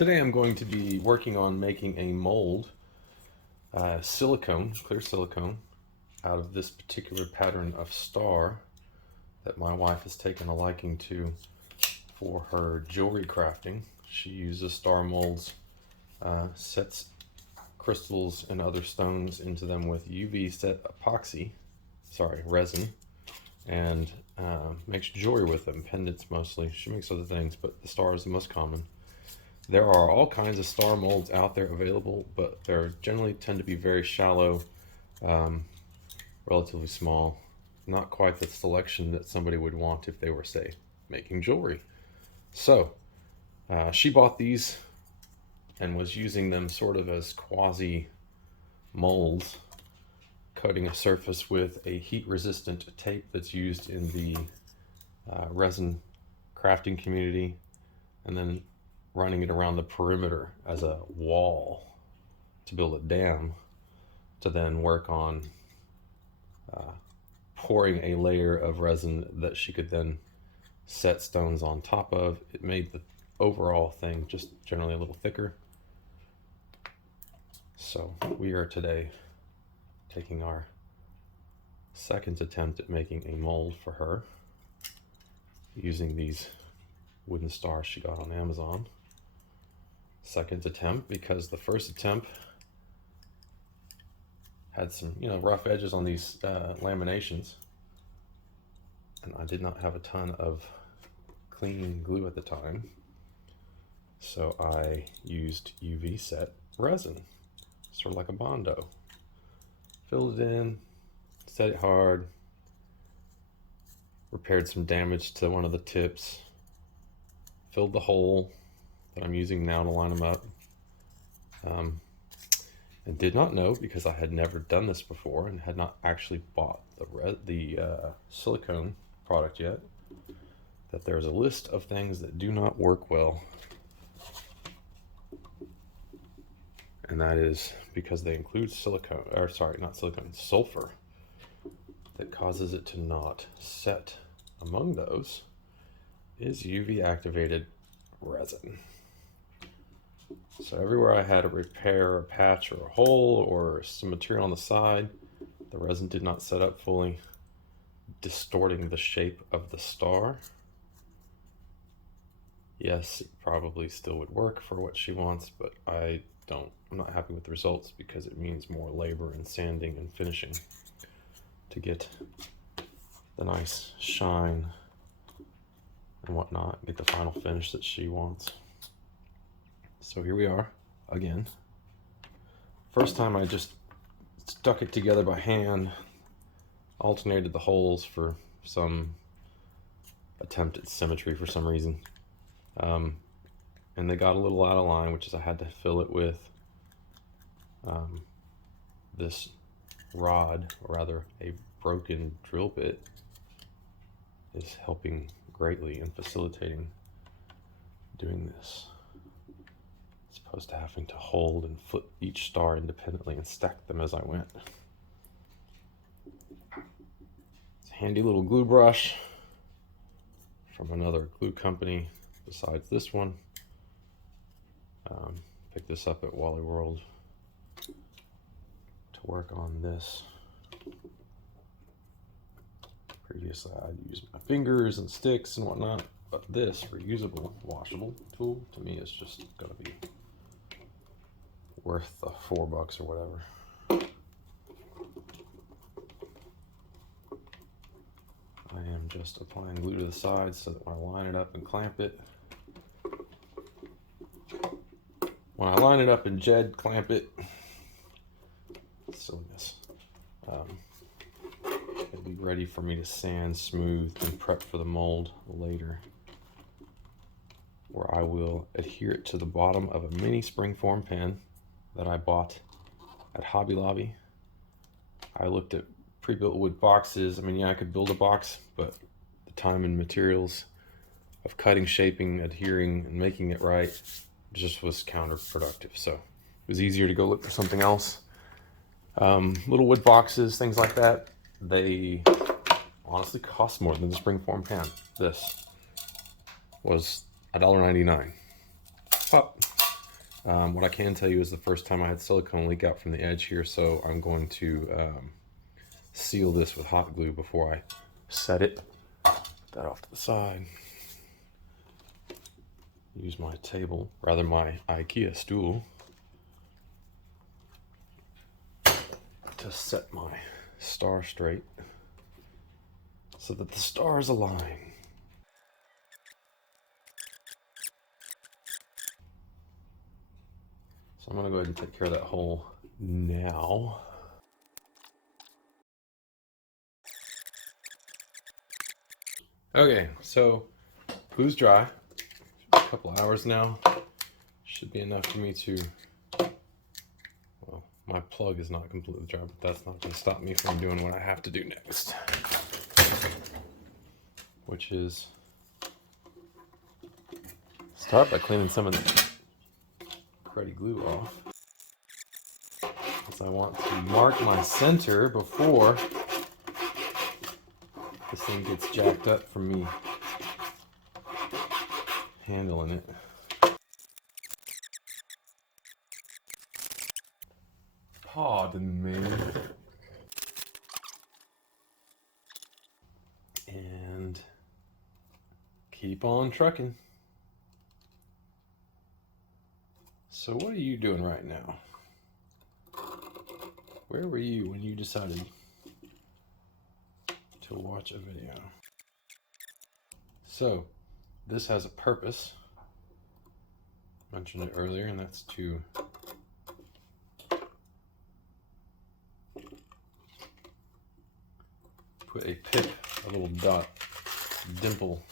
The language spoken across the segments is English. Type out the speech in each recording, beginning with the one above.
Today I'm going to be working on making a mold, silicone, clear silicone, out of this particular pattern of star that my wife has taken a liking to for her jewelry crafting. She uses star molds, sets crystals and other stones into them with UV set resin, and makes jewelry with them, pendants mostly. She makes other things, but the star is the most common. There are all kinds of star molds out there available, but they generally tend to be very shallow, relatively small, not quite the selection that somebody would want if they were, say, making jewelry. So she bought these and was using them sort of as quasi molds, coating a surface with a heat-resistant tape that's used in the resin crafting community, and then running it around the perimeter as a wall to build a dam, to then work on pouring a layer of resin that she could then set stones on top of. It made the overall thing just generally a little thicker. So we are today taking our second attempt at making a mold for her using these wooden stars she got on Amazon. Second attempt because the first attempt had some, rough edges on these laminations, and I did not have a ton of clean glue at the time, so I used UV set resin, sort of like a Bondo. Filled it in, set it hard, repaired some damage to one of the tips, filled the hole that I'm using now to line them up, and did not know, because I had never done this before and had not actually bought the silicone product yet, that there's a list of things that do not work well, and that is because they include sulfur, that causes it to not set. Among those is UV activated resin. So everywhere I had a repair, a patch, or a hole, or some material on the side, the resin did not set up fully, distorting the shape of the star. Yes, it probably still would work for what she wants, but I'm not happy with the results, because it means more labor and sanding and finishing to get the nice shine and whatnot, get the final finish that she wants. So here we are again. First time I just stuck it together by hand, alternated the holes for some attempt at symmetry for some reason, and they got a little out of line, which is I had to fill it with this rod, or rather a broken drill bit, is helping greatly in facilitating doing this, as opposed to having to hold and flip each star independently and stack them as I went. It's a handy little glue brush from another glue company besides this one. Picked this up at Wally World to work on this. Previously I'd used my fingers and sticks and whatnot, but this reusable, washable tool to me is just gonna be worth the $4 or whatever. I am just applying glue to the sides so that when I line it up and clamp it, clamp it, silliness, it'll be ready for me to sand, smooth, and prep for the mold later, where I will adhere it to the bottom of a mini springform pen that I bought at Hobby Lobby. I looked at pre-built wood boxes. I mean, yeah, I could build a box, but the time and materials of cutting, shaping, adhering, and making it right just was counterproductive. So it was easier to go look for something else. Little wood boxes, things like that, they honestly cost more than the springform pan. This was $1.99. But What I can tell you is the first time I had silicone leak out from the edge here, so I'm going to seal this with hot glue before I set it. Put that off to the side. Use my table, rather my IKEA stool, to set my star straight so that the stars align. So I'm going to go ahead and take care of that hole now. Okay, so glue's dry. A couple hours now. Should be enough for me to, well, my plug is not completely dry, but that's not going to stop me from doing what I have to do next, which is start by cleaning some of the cruddy glue off, because I want to mark my center before this thing gets jacked up from me handling it. Pardon me. And keep on trucking. So what are you doing right now? Where were you when you decided to watch a video? So this has a purpose. I mentioned it earlier, and that's to put a pip, a little dot, dimple.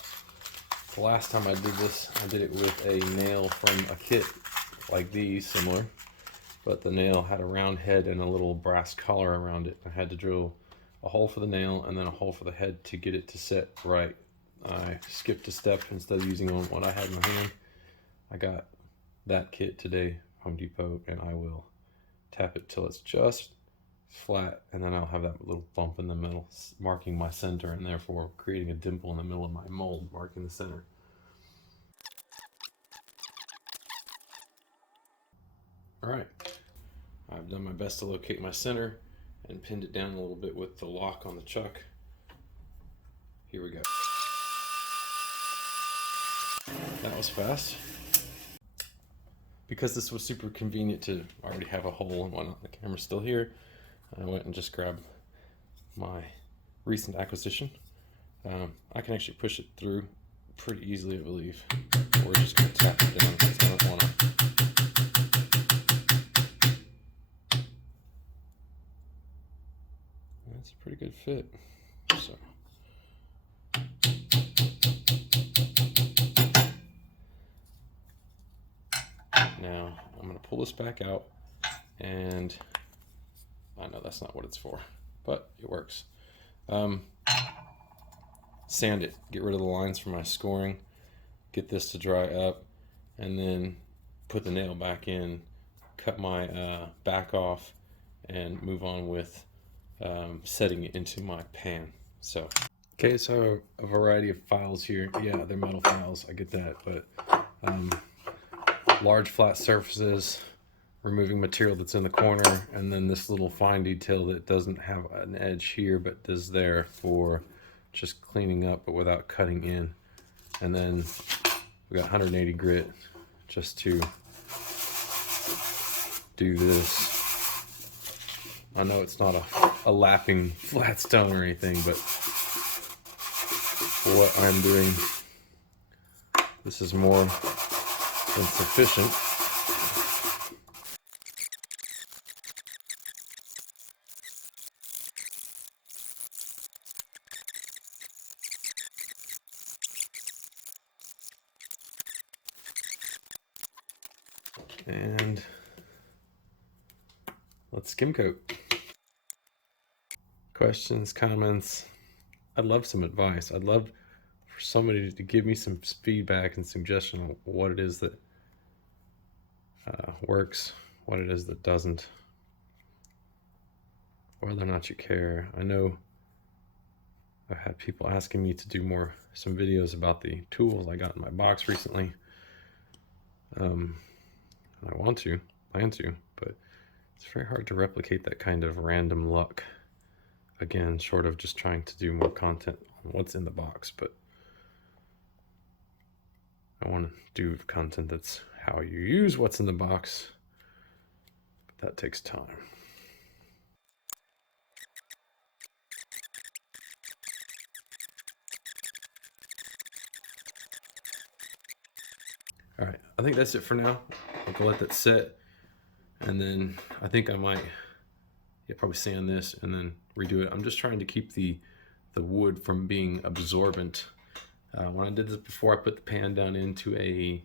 The last time I did this, I did it with a nail from a kit like these, similar, but the nail had a round head and a little brass collar around it. I had to drill a hole for the nail and then a hole for the head to get it to set right. I skipped a step. Instead of using on what I had in my hand, I got that kit today, Home Depot, and I will tap it till it's just flat, and then I'll have that little bump in the middle marking my center, and therefore creating a dimple in the middle of my mold marking the center. Alright, I've done my best to locate my center and pinned it down a little bit with the lock on the chuck. Here we go. That was fast. Because this was super convenient to already have a hole and whatnot, the camera's still here, I went and just grabbed my recent acquisition. I can actually push it through pretty easily, I believe. We're just going to tap it down because I don't want to. That's a pretty good fit. So. Now I'm going to pull this back out, and I know that's not what it's for, but it works. Sand it, get rid of the lines from my scoring, get this to dry up, and then put the nail back in, cut my back off, and move on with setting it into my pan. So, okay, so a variety of files here. Yeah, they're metal files, I get that, but large flat surfaces, removing material that's in the corner, and then this little fine detail that doesn't have an edge here but is there for just cleaning up but without cutting in. And then we got 180 grit just to do this. I know it's not a lapping flat stone or anything, but for what I'm doing, this is more than sufficient. And let's skim coat. Questions, comments. I'd love some advice. I'd love for somebody to give me some feedback and suggestion on what it is that works, what it is that doesn't, whether or not you care. I know I've had people asking me to do some videos about the tools I got in my box recently. And I plan to, but it's very hard to replicate that kind of random luck. Again, short of just trying to do more content on what's in the box, but I want to do content that's how you use what's in the box, but that takes time. All right, I think that's it for now. I'll let that set, and then I think I might probably sand this and then redo it. I'm just trying to keep the wood from being absorbent. When I did this before, I put the pan down into a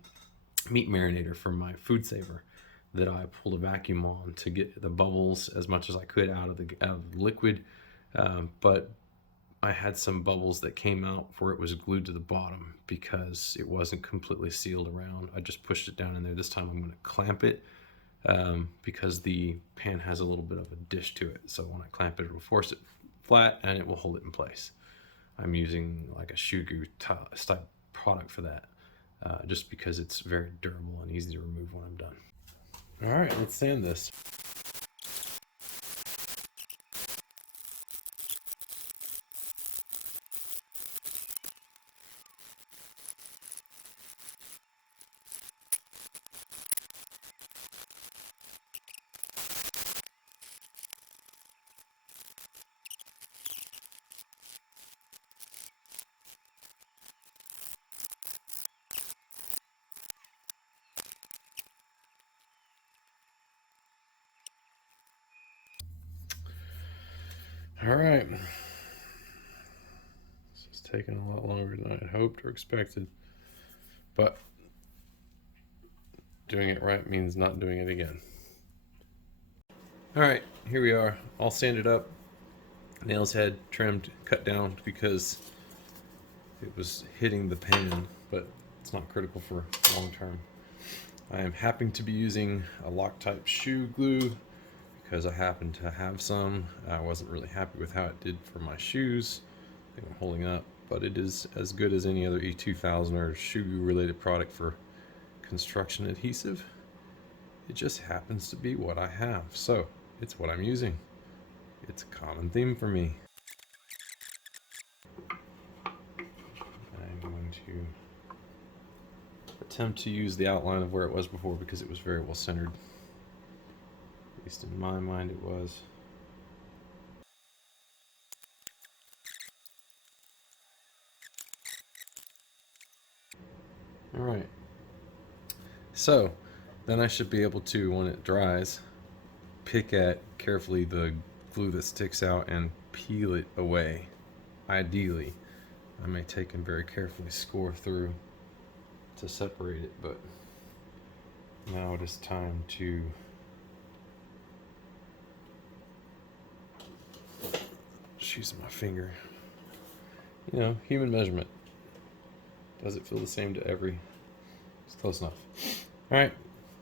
meat marinator from my food saver that I pulled a vacuum on to get the bubbles as much as I could out of the liquid, but I had some bubbles that came out where it was glued to the bottom because it wasn't completely sealed around. I just pushed it down in there. This time I'm going to clamp it because the pan has a little bit of a dish to it. So when I clamp it, it will force it flat and it will hold it in place. I'm using like a shoe glue type product for that, just because it's very durable and easy to remove when I'm done. All right, let's sand this. All right. This is taking a lot longer than I had hoped or expected, but doing it right means not doing it again. All right, here we are, all sanded up, nails head trimmed, cut down because it was hitting the pan, but it's not critical for long term. I am happening to be using a Loctite shoe glue because I happen to have some. I wasn't really happy with how it did for my shoes. I think I'm holding up, but it is as good as any other E2000 or shoe glue related product for construction adhesive. It just happens to be what I have, so it's what I'm using. It's a common theme for me. I'm going to attempt to use the outline of where it was before because it was very well centered. At least in my mind it was. All right. So then I should be able to, when it dries, pick at carefully the glue that sticks out and peel it away. Ideally, I may take and very carefully score through to separate it, but now it is time to just using my finger. You know, human measurement. Does it feel the same to every? It's close enough. All right,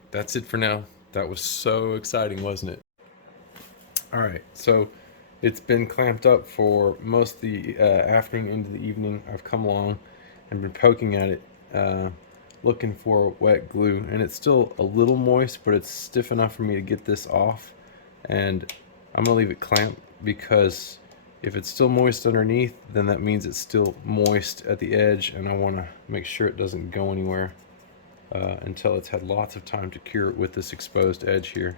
that's it for now. That was so exciting, wasn't it? All right, so it's been clamped up for most of the afternoon into the evening. I've come along and been poking at it, looking for wet glue, and it's still a little moist, but it's stiff enough for me to get this off. And I'm gonna leave it clamped because if it's still moist underneath, then that means it's still moist at the edge, and I want to make sure it doesn't go anywhere until it's had lots of time to cure it with this exposed edge here.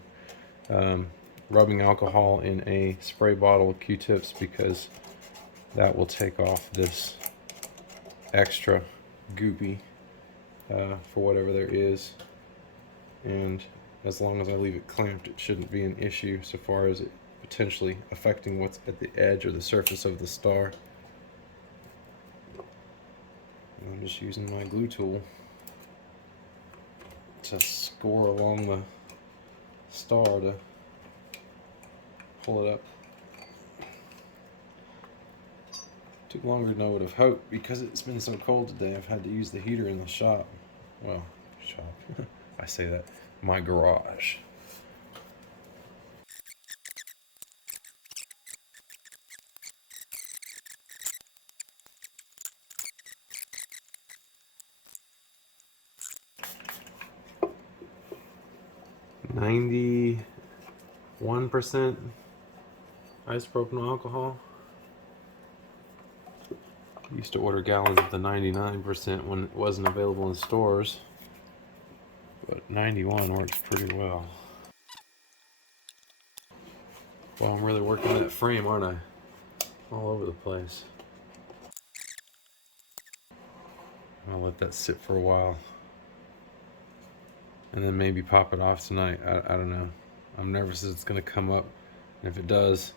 Rubbing alcohol in a spray bottle of Q-tips because that will take off this extra goopy for whatever there is, and as long as I leave it clamped, it shouldn't be an issue so far as it potentially affecting what's at the edge or the surface of the star. I'm just using my glue tool to score along the star to pull it up. Took longer than I would have hoped because it's been so cold today. I've had to use the heater in the shop. Well, shop. I say that. My garage. 91% isopropyl alcohol. I used to order gallons of the 99% when it wasn't available in stores, but 91 works pretty well. Well, I'm really working that frame, aren't I? All over the place. I'll let that sit for a while and then maybe pop it off tonight. I don't know. I'm nervous it's going to come up, and if it does,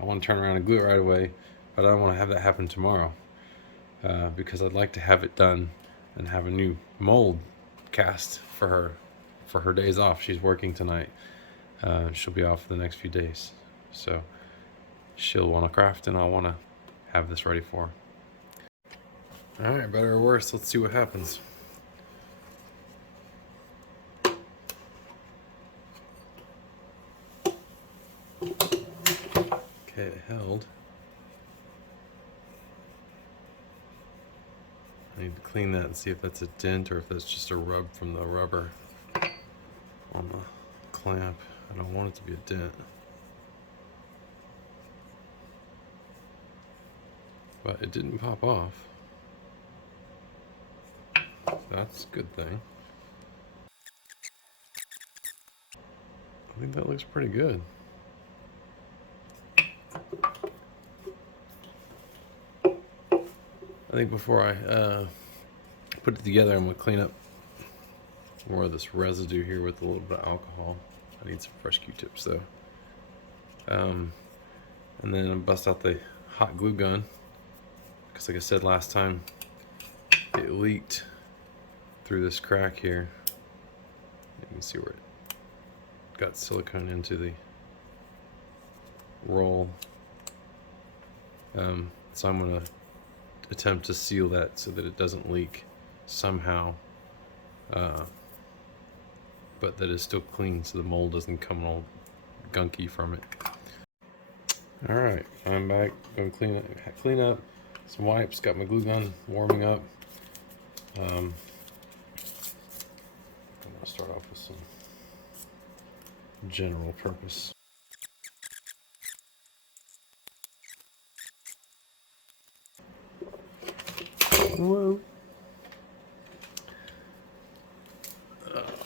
I want to turn around and glue it right away, but I don't want to have that happen tomorrow because I'd like to have it done and have a new mold cast for her days off. She's working tonight. She'll be off for the next few days, so she'll want to craft and I'll want to have this ready for her. All right, better or worse, let's see what happens. Okay, it held. I need to clean that and see if that's a dent or if that's just a rub from the rubber on the clamp. I don't want it to be a dent. But it didn't pop off. That's a good thing. I think that looks pretty good. I think before I put it together, I'm going to clean up more of this residue here with a little bit of alcohol. I need some fresh Q-tips though. And then I'll bust out the hot glue gun, because like I said last time, it leaked through this crack here. You can see where it got silicone into the roll. So I'm going to attempt to seal that so that it doesn't leak somehow, but that it's still clean so the mold doesn't come all gunky from it. Alright, I'm back. Going to clean up some wipes. Got my glue gun warming up. I'm going to start off with some general purpose. Whoa.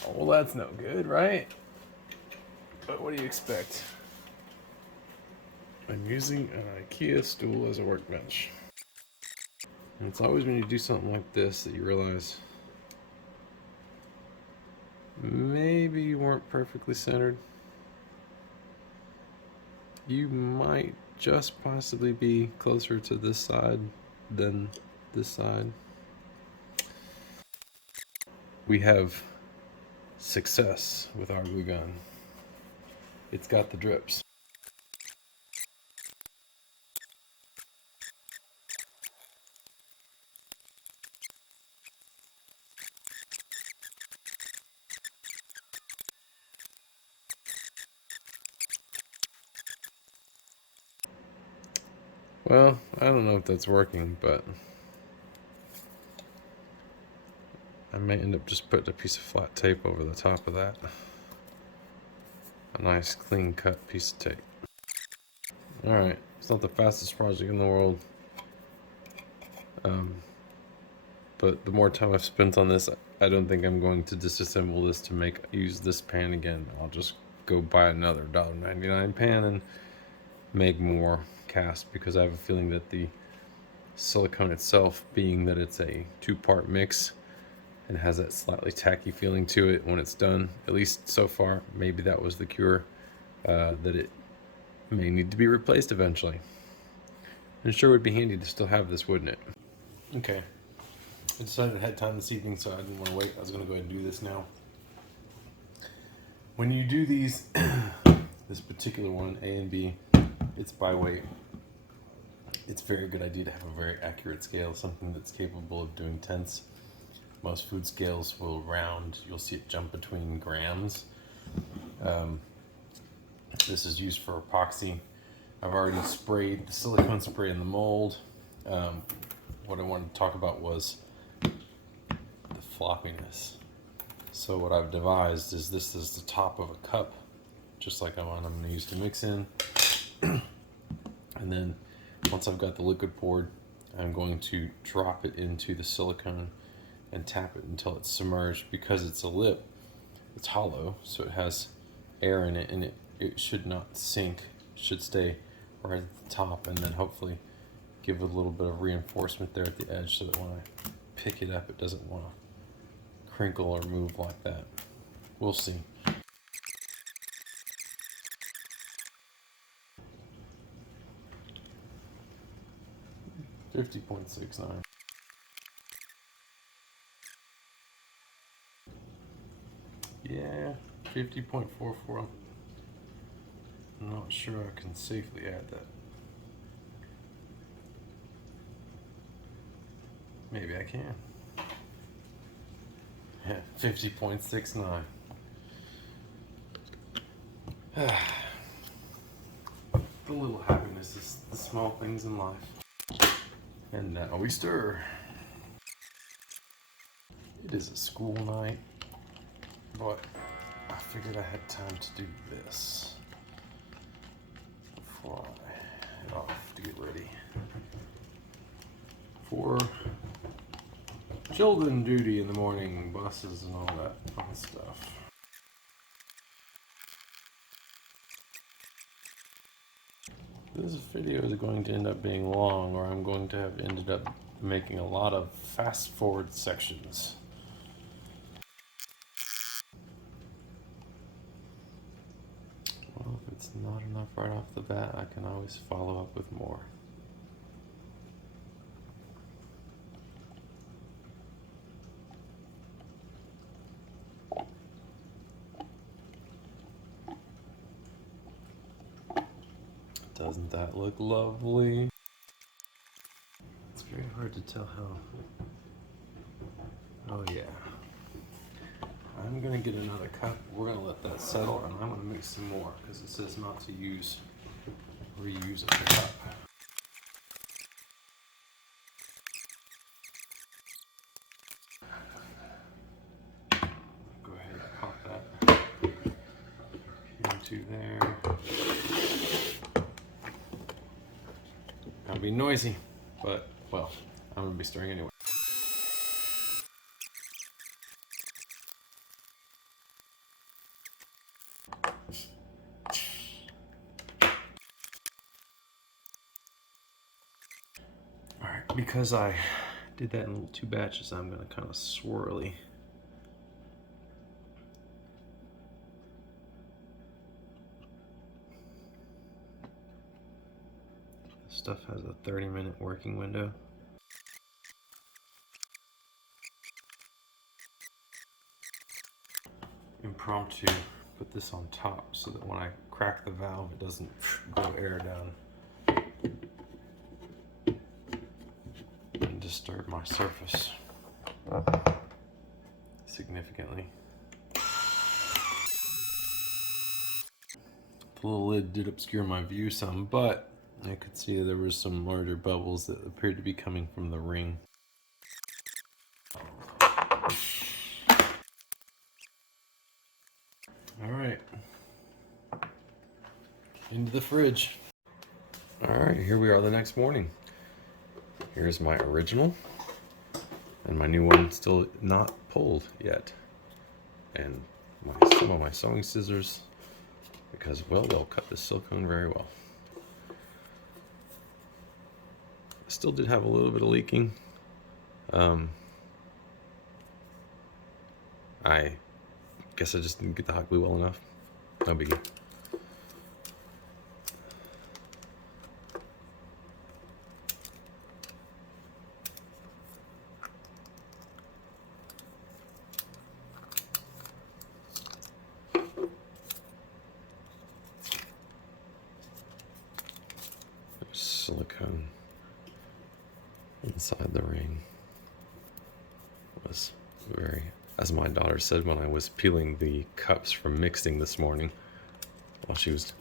Well, that's no good, right? But what do you expect? I'm using an IKEA stool as a workbench. And it's always when you do something like this that you realize maybe you weren't perfectly centered. You might just possibly be closer to this side than this side. We have success with our glue gun. It's got the drips. Well, I don't know if that's working, but I may end up just putting a piece of flat tape over the top of that. A nice clean cut piece of tape. Alright, it's not the fastest project in the world. But the more time I've spent on this, I don't think I'm going to disassemble this to use this pan again. I'll just go buy another $1.99 pan and make more cast, because I have a feeling that the silicone itself, being that it's a two-part mix and has that slightly tacky feeling to it when it's done, at least so far, maybe that was the cure, that it may need to be replaced eventually. And it sure would be handy to still have this, wouldn't it? Okay, I decided I had time this evening, so I didn't want to wait. I was going to go ahead and do this now. When you do these, this particular one, A and B, it's by weight. It's a very good idea to have a very accurate scale, something that's capable of doing tenths. Most food scales will round. You'll see it jump between grams. This is used for epoxy. I've already sprayed the silicone spray in the mold. What I wanted to talk about was the floppiness. So what I've devised is this is the top of a cup, just like I'm going to use to mix in. And then once I've got the liquid poured, I'm going to drop it into the silicone and tap it until it's submerged. Because it's a lip, it's hollow, so it has air in it, and it should not sink. It should stay right at the top, and then hopefully give it a little bit of reinforcement there at the edge so that when I pick it up, it doesn't want to crinkle or move like that. We'll see. $50.69. Yeah, 50.44. I'm not sure I can safely add that. Maybe I can. Yeah, 50.69. The little happiness is the small things in life. And now we stir. It is a school night, but I figured I had time to do this before I head off to get ready for children duty in the morning, buses and all that fun stuff. This video is going to end up being long, or I'm going to have ended up making a lot of fast forward sections. Well, if it's not enough right off the bat, I can always follow up with more. Doesn't that look lovely? It's very hard to tell how. Oh yeah. I'm gonna get another cup. We're gonna let that settle, and I'm gonna mix some more because it says not to reuse a cup. Go ahead and pop that into there. Gonna be noisy, but well, I'm gonna be stirring anyway. Alright, because I did that in 2 batches, I'm gonna kind of swirly. This stuff has a 30-minute working window. Impromptu, put this on top so that when I crack the valve, it doesn't blow air down and disturb my surface significantly. The little lid did obscure my view some, but I could see there were some larger bubbles that appeared to be coming from the ring. All right, into the fridge. All right, here we are the next morning. Here's my original, and my new one still not pulled yet. And some of my sewing scissors, because, well, they'll cut the silicone very well. I still did have a little bit of leaking. I guess I just didn't get the hot glue well enough. No biggie. There's silicone inside the ring. It was very, as my daughter said when I was peeling the cups from mixing this morning while she was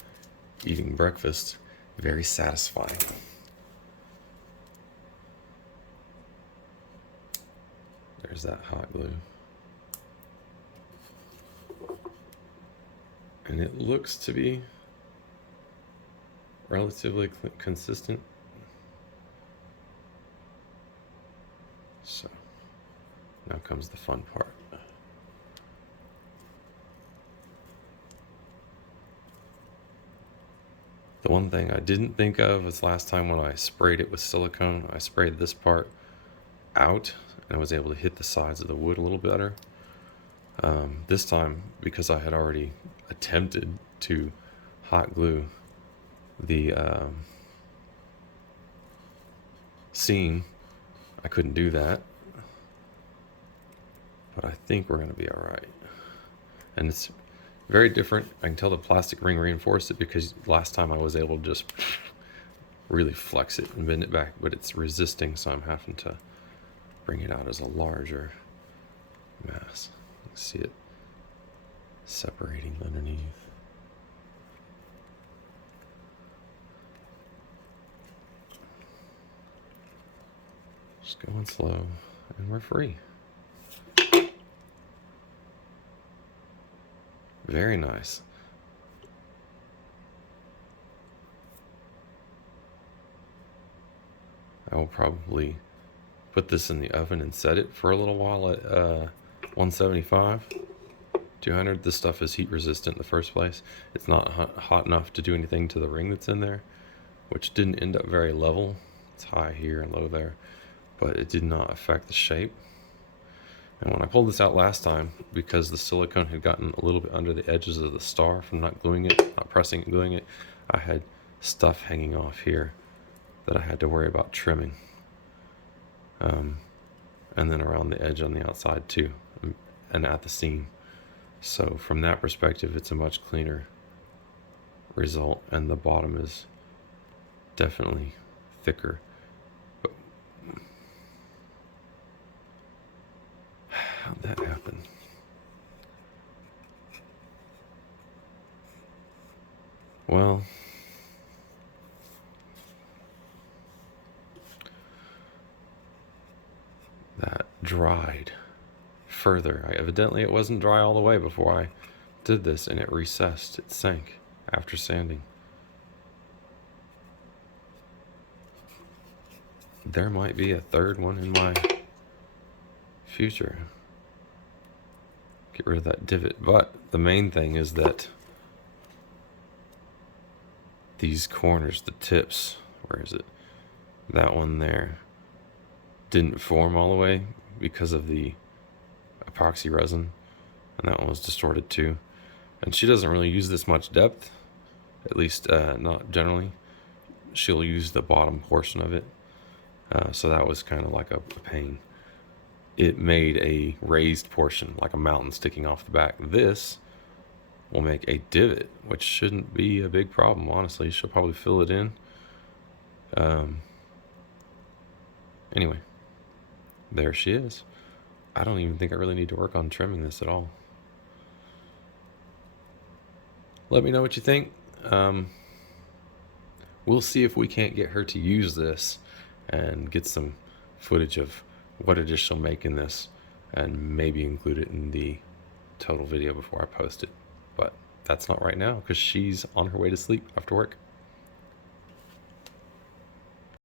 eating breakfast, very satisfying. There's that hot glue. And it looks to be relatively consistent. So now comes the fun part. The one thing I didn't think of is last time when I sprayed it with silicone, I sprayed this part out and I was able to hit the sides of the wood a little better. This time, because I had already attempted to hot glue the seam, I couldn't do that. But I think we're going to be all right. And it's very different. I can tell the plastic ring reinforced it because last time I was able to just really flex it and bend it back, but it's resisting, so I'm having to bring it out as a larger mass. You can see it separating underneath. Just going slow, and we're free. Very nice. I will probably put this in the oven and set it for a little while at 175, 200. This stuff is heat resistant in the first place. It's not hot enough to do anything to the ring that's in there, which didn't end up very level. It's high here and low there, but it did not affect the shape. And when I pulled this out last time, because the silicone had gotten a little bit under the edges of the star from not gluing it, not pressing and gluing it, I had stuff hanging off here that I had to worry about trimming. And then around the edge on the outside too, and at the seam. So from that perspective, it's a much cleaner result, and the bottom is definitely thicker. But how'd that happen? Well, that dried further. Evidently it wasn't dry all the way before I did this, and it recessed, it sank after sanding. There might be a third one in my future. Get rid of that divot. But the main thing is that these corners, the tips, where is it? That one there didn't form all the way because of the epoxy resin, and that one was distorted too. And she doesn't really use this much depth, at least not generally. She'll use the bottom portion of it, so that was kind of like a pain. It made a raised portion, like a mountain sticking off the back. This will make a divot, which shouldn't be a big problem, honestly. She'll probably fill it in. Anyway, there she is. I don't even think I really need to work on trimming this at all. Let me know what you think. We'll see if we can't get her to use this and get some footage of what it is she'll make in this, and maybe include it in the total video before I post it. But that's not right now because she's on her way to sleep after work.